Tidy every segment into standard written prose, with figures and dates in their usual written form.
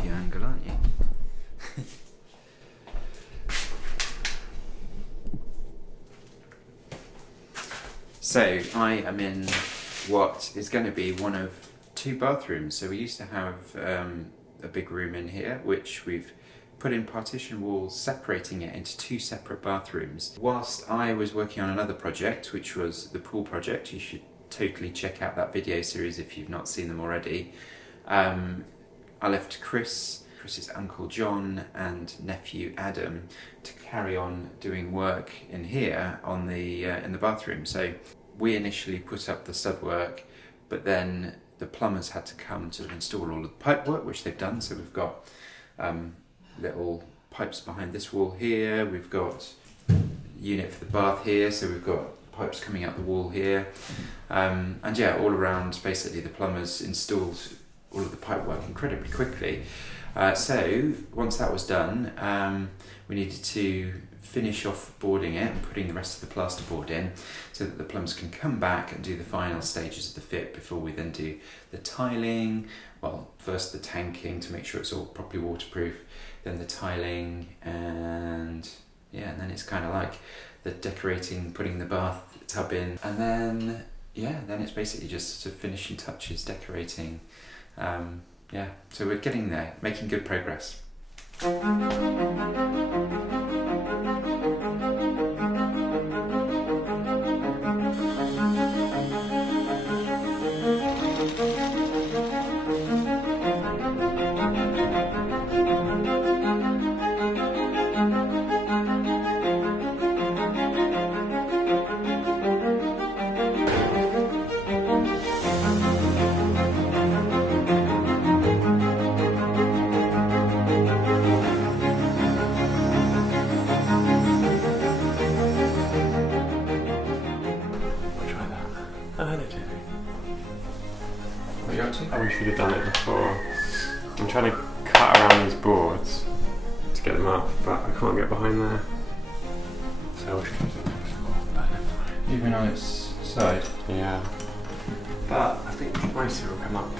interview angle, aren't you? So I am in what is going to be one of two bathrooms. So we used to have a big room in here, which we've put in partition walls separating it into two separate bathrooms. Whilst I was working on another project, which was the pool project, you should totally check out that video series if you've not seen them already. I left Chris's uncle John and nephew Adam to carry on doing work in here on the in the bathroom. So we initially put up the stud work, but then the plumbers had to come to install all of the pipe work, which they've done. So we've got little pipes behind this wall here. We've got a unit for the bath here, so we've got pipes coming out the wall here, and yeah, all around basically the plumbers installed all of the pipe work incredibly quickly. So once that was done, we needed to finish off boarding it and putting the rest of the plasterboard in so that the plumbers can come back and do the final stages of the fit before we then do the tiling. Well, first the tanking to make sure it's all properly waterproof, then the tiling, and yeah, and then it's kind of like the decorating, putting the bath tub in, and then yeah, then it's basically just sort of finishing touches, decorating. Yeah, so we're getting there, making good progress. I wish we'd have done it before. I'm trying to cut around these boards to get them up, but I can't get behind there. So I wish we'd have done it before. Even on its side? Yeah. But I think most of it will come up.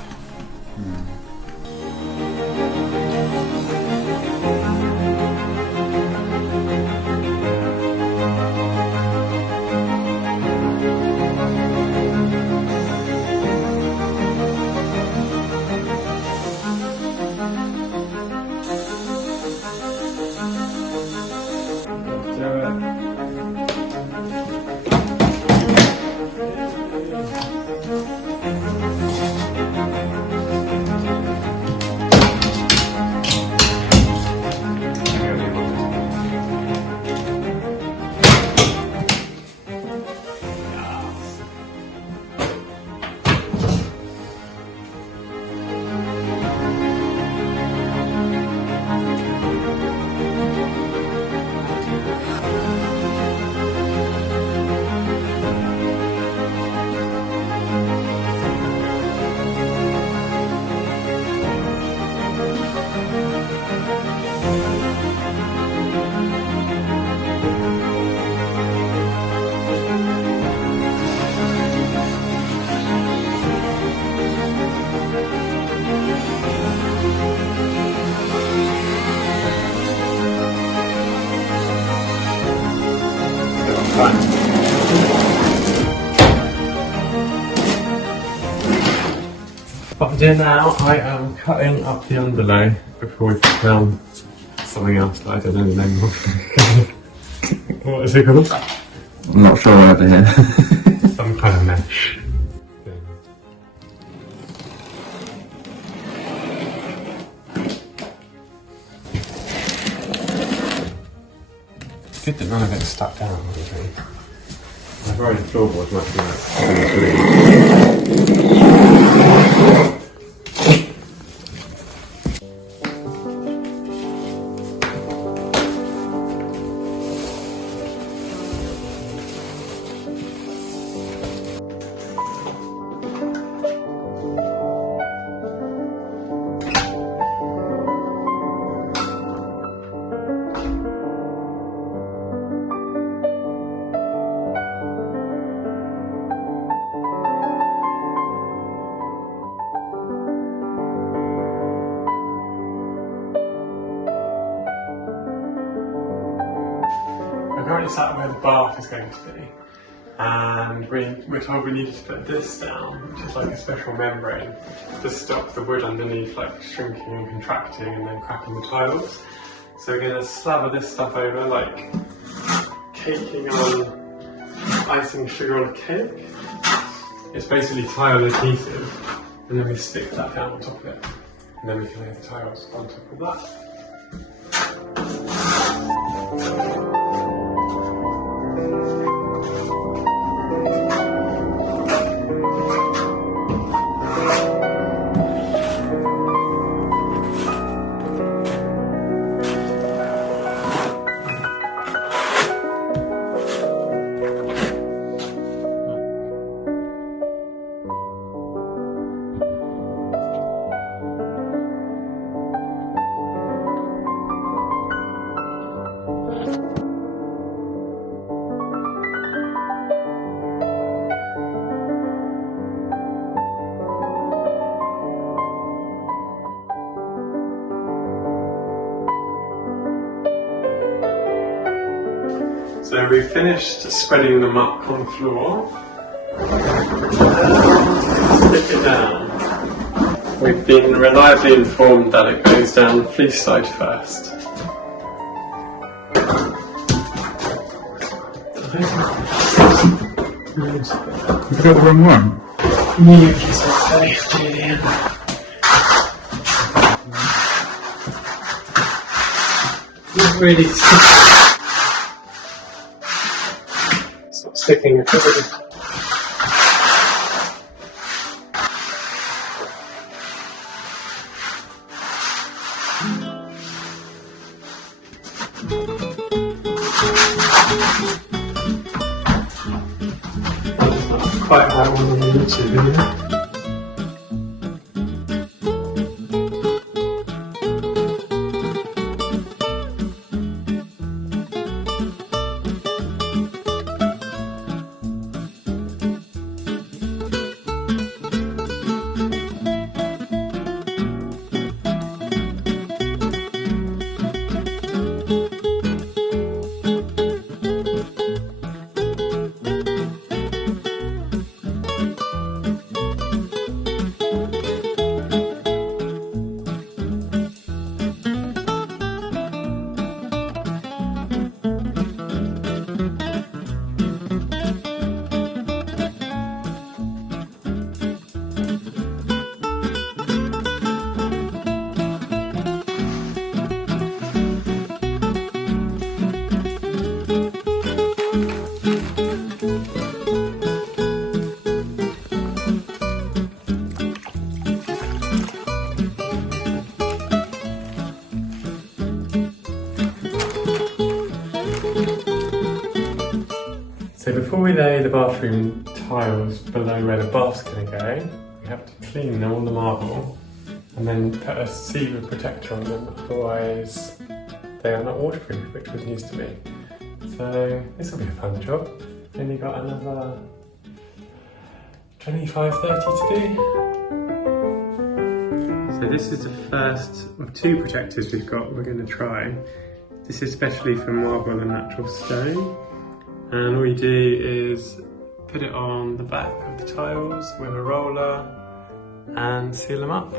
What I'm doing now, I am cutting up the underlay before we put down something else that I don't know the name of. What is it called? I'm not sure over here. Some kind of mesh thing. It's good that none of it's stuck down, obviously. I've already floorboards might be like currently sat where the bath is going to be, and we're told we need to put this down, which is like a special membrane to stop the wood underneath like shrinking and contracting and then cracking the tiles. So we're going to slather this stuff over like caking on icing sugar on a cake. It's basically tile adhesive, and then we stick that down on top of it, and then we can lay the tiles on top of that. So we've finished spreading them up on the floor. Stick it down. We've been reliably informed that it goes down fleece side first. Have you got the wrong one? You can say Jolyon. Really stop sticking it. Quite that one on YouTube, isn't it? So before we lay the bathroom tiles below where the bath's going to go, we have to clean all the marble and then put a sealer protector on them, otherwise they are not waterproof, which was news to me. So this will be a fun job. Only got another 25-30 to do. So this is the first of two protectors we're going to try. This is especially for marble and natural stone. And all you do is put it on the back of the tiles with a roller and seal them up.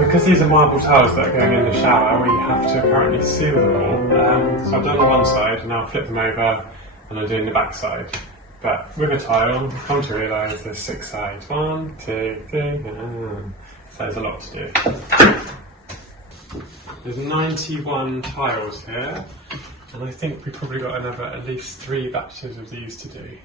Because these are marble tiles that are going in the shower, we have to apparently seal them all. So I've done the one side and I'll flip them over and I'm doing the back side. But with a tile, I've come to realise there's 6 sides. 1, 2, 3, so there's a lot to do. There's 91 tiles here, and I think we've probably got another at least 3 batches of these to do.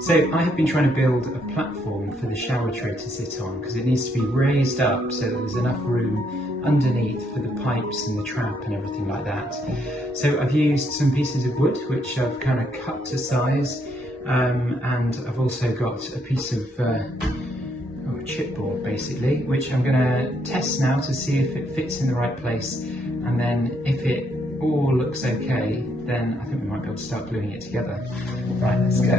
So I have been trying to build a platform for the shower tray to sit on because it needs to be raised up so that there's enough room underneath for the pipes and the trap and everything like that. So I've used some pieces of wood which I've kind of cut to size, and I've also got a piece of chipboard basically, which I'm going to test now to see if it fits in the right place, and then if it all looks okay, then I think we might be able to start gluing it together. Right, let's go.